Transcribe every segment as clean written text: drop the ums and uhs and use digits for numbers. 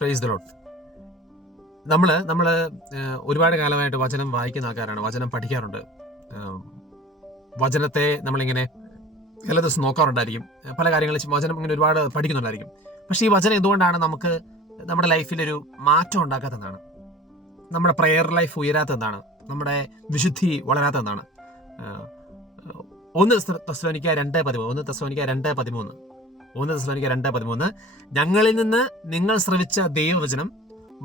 Praise the Lord. നമ്മൾ ഒരുപാട് കാലമായിട്ട് വചനം വായിക്കുന്ന ആൾക്കാരാണ്, വചനം പഠിക്കാറുണ്ട്. വചനത്തെ നമ്മളിങ്ങനെ എല്ലാ ദിവസം നോക്കാറുണ്ടായിരിക്കും, പല കാര്യങ്ങളും വചനം ഇങ്ങനെ ഒരുപാട് പഠിക്കുന്നുണ്ടായിരിക്കും. പക്ഷേ ഈ വചനം എന്തുകൊണ്ടാണ് നമുക്ക് നമ്മുടെ ലൈഫിലൊരു മാറ്റം ഉണ്ടാക്കാത്തതാണ്? നമ്മുടെ പ്രെയർ ലൈഫ് ഉയരാത്തതാണ്? നമ്മുടെ വിശുദ്ധി വളരാത്തതാണ്? 1 തെസ്സലോനിക്ക 2:13 ഞങ്ങളിൽ നിന്ന് നിങ്ങൾ ശ്രവിച്ച ദൈവവചനം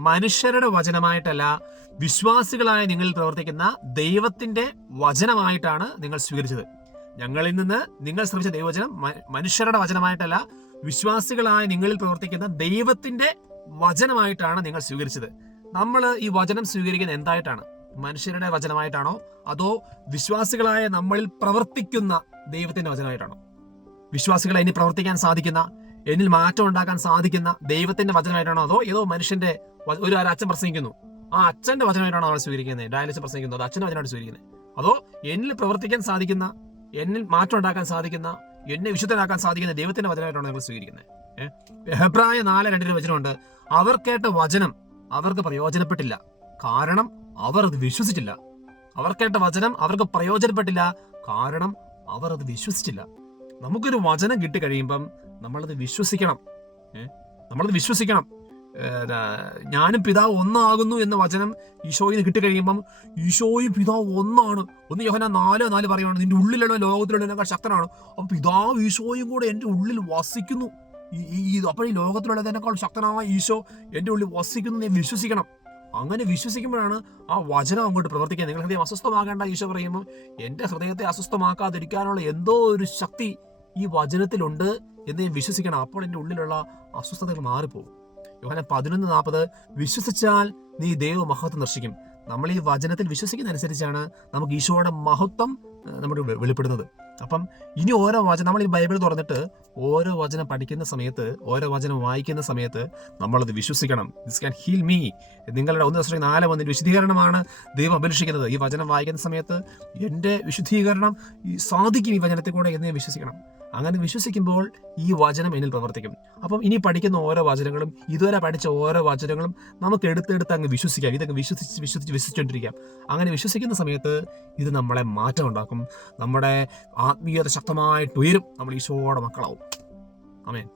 മനുഷ്യരുടെ വചനമായിട്ടല്ല, വിശ്വാസികളായ നിങ്ങളിൽ പ്രവർത്തിക്കുന്ന ദൈവത്തിന്റെ വചനമായിട്ടാണ് നിങ്ങൾ സ്വീകരിച്ചത്. ഞങ്ങളിൽ നിന്ന് നിങ്ങൾ ശ്രവിച്ച ദൈവവചനം മനുഷ്യരുടെ വചനമായിട്ടല്ല, വിശ്വാസികളായ നിങ്ങളിൽ പ്രവർത്തിക്കുന്ന ദൈവത്തിന്റെ വചനമായിട്ടാണ് നിങ്ങൾ സ്വീകരിച്ചത്. നമ്മൾ ഈ വചനം സ്വീകരിക്കുന്നത് എന്തായിട്ടാണ്? മനുഷ്യരുടെ വചനമായിട്ടാണോ, അതോ വിശ്വാസികളായ നമ്മളിൽ പ്രവർത്തിക്കുന്ന ദൈവത്തിന്റെ വചനമായിട്ടാണോ? വിശ്വാസികളെ ഇനി പ്രവർത്തിക്കാൻ സാധിക്കുന്ന, എന്നിൽ മാറ്റം ഉണ്ടാക്കാൻ സാധിക്കുന്ന ദൈവത്തിന്റെ വചനമായിട്ടാണോ, അതോ ഏതോ മനുഷ്യന്റെ ഒരു അച്ഛൻ പ്രസംഗിക്കുന്നു, ആ അച്ഛന്റെ വചനമായിട്ടാണോ നമ്മൾ സ്വീകരിക്കുന്നത്? ഡയലിസ് പ്രസംഗിക്കുന്നു, അത് അച്ഛന്റെ വചനമായിട്ട് സ്വീകരിക്കുന്നത്? അതോ എന്നിൽ പ്രവർത്തിക്കാൻ സാധിക്കുന്ന, എന്നിൽ മാറ്റം ഉണ്ടാക്കാൻ സാധിക്കുന്ന, എന്നെ വിശുദ്ധനാക്കാൻ സാധിക്കുന്ന ദൈവത്തിന്റെ വചനമായിട്ടാണോ നിങ്ങൾ സ്വീകരിക്കുന്നത്? ഹെബ്രായ 4:2 വചനമുണ്ട്, അവർ കേട്ട വചനം അവർക്ക് പ്രയോജനപ്പെട്ടില്ല, കാരണം അവർ അത് വിശ്വസിച്ചില്ല. അവർ കേട്ട വചനം അവർക്ക് പ്രയോജനപ്പെട്ടില്ല, കാരണം അവർ അത് വിശ്വസിച്ചില്ല. നമുക്കൊരു വചനം കിട്ടിക്കഴിയുമ്പം നമ്മളത് വിശ്വസിക്കണം. ഞാനും പിതാവ് ഒന്നാകുന്നു എന്ന വചനം ഈശോയിൽ നിന്ന് കിട്ടിക്കഴിയുമ്പം ഈശോയും പിതാവ് ഒന്നാണ്. 1 യോഹന്നാൻ 4:4 പറയുകയാണ്, നിന്റെ ഉള്ളിലുള്ള ലോകത്തിലുള്ളതിനേക്കാൾ ശക്തനാണ്. അപ്പൊ പിതാവ് ഈശോയും കൂടെ എൻ്റെ ഉള്ളിൽ വസിക്കുന്നു. അപ്പോൾ ഈ ലോകത്തിലുള്ളതിനേക്കാൾ ശക്തനായ ഈശോ എൻ്റെ ഉള്ളിൽ വസിക്കുന്നു എന്ന് വിശ്വസിക്കണം. അങ്ങനെ വിശ്വസിക്കുമ്പോഴാണ് ആ വചനം അങ്ങോട്ട് പ്രവർത്തിക്കുക. നിങ്ങൾ ഹൃദയം അസ്വസ്ഥമാക്കേണ്ട, ഈശോ പറയുമ്പോൾ എൻ്റെ ഹൃദയത്തെ അസ്വസ്ഥമാക്കാതിരിക്കാനുള്ള എന്തോ ഒരു ശക്തി ഈ വചനത്തിലുണ്ട് എന്ന് ഞാൻ വിശ്വസിക്കണം. അപ്പോൾ എൻ്റെ ഉള്ളിലുള്ള അസ്വസ്ഥതകൾ മാറിപ്പോകും. യോഹന്നാൻ 11:40 വിശ്വസിച്ചാൽ നീ ദൈവമഹത്വം ദർശിക്കും. നമ്മൾ ഈ വചനത്തിൽ വിശ്വസിക്കുന്ന അനുസരിച്ചാണ് നമുക്ക് ഈശോയുടെ മഹത്വം നമ്മുടെ വെളിപ്പെടുന്നത്. അപ്പം ഇനി ഓരോ വചനം, നമ്മൾ ഈ ബൈബിൾ തുറന്നിട്ട് ഓരോ വചനം പഠിക്കുന്ന സമയത്ത്, ഓരോ വചനം വായിക്കുന്ന സമയത്ത് നമ്മളത് വിശ്വസിക്കണം. This can heal me. നിങ്ങളുടെ 1 Thessalonians 4:1 വിശുദ്ധീകരണമാണ് ദൈവം അപേക്ഷിക്കുന്നത്. ഈ വചനം വായിക്കുന്ന സമയത്ത് എൻ്റെ വിശുദ്ധീകരണം സാധിക്കും ഈ വചനത്തിൽ കൂടെ എന്ന് വിശ്വസിക്കണം. അങ്ങനെ വിശ്വസിക്കുമ്പോൾ ഈ വചനം എന്നിൽ പ്രവർത്തിക്കും. അപ്പം ഇനി പഠിക്കുന്ന ഓരോ വചനങ്ങളും, ഇതുവരെ പഠിച്ച ഓരോ വചനങ്ങളും നമുക്ക് എടുത്തെടുത്ത് അങ്ങ് വിശ്വസിക്കാം. ഇതൊക്കെ വിശ്വസിച്ചുകൊണ്ടിരിക്കാം. അങ്ങനെ വിശ്വസിക്കുന്ന സമയത്ത് ഇത് നമ്മളെ മാറ്റം ഉണ്ടാക്കും. നമ്മുടെ ആത്മീയത ശക്തമായിട്ട് ഉയരും. നമ്മൾ ഈശോയുടെ മക്കളാവും. ആമേൻ.